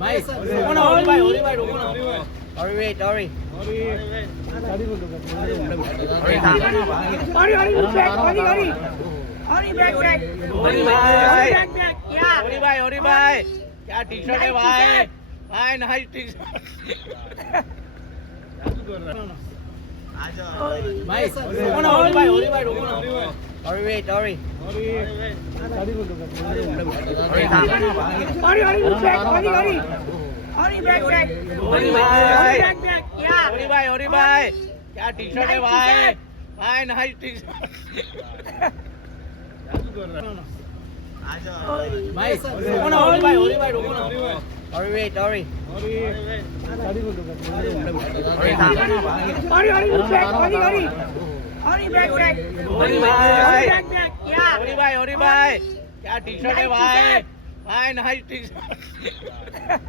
ભાઈ કોણ હોરી ભાઈ રોકો ના Sorry. હોરી ભાઈ क्या टी शर्ट है भाई नाइस टी शर्ट भाई कौन होरी भाई रोको ना Sorry. होरी भाई क्या टी शर्ट है भाई नाइस टी शर्ट भाई कौन होरी भाई रोको ना Sorry. होरी भाई क्या टी शर्ट है भाई नाइस टी शर्ट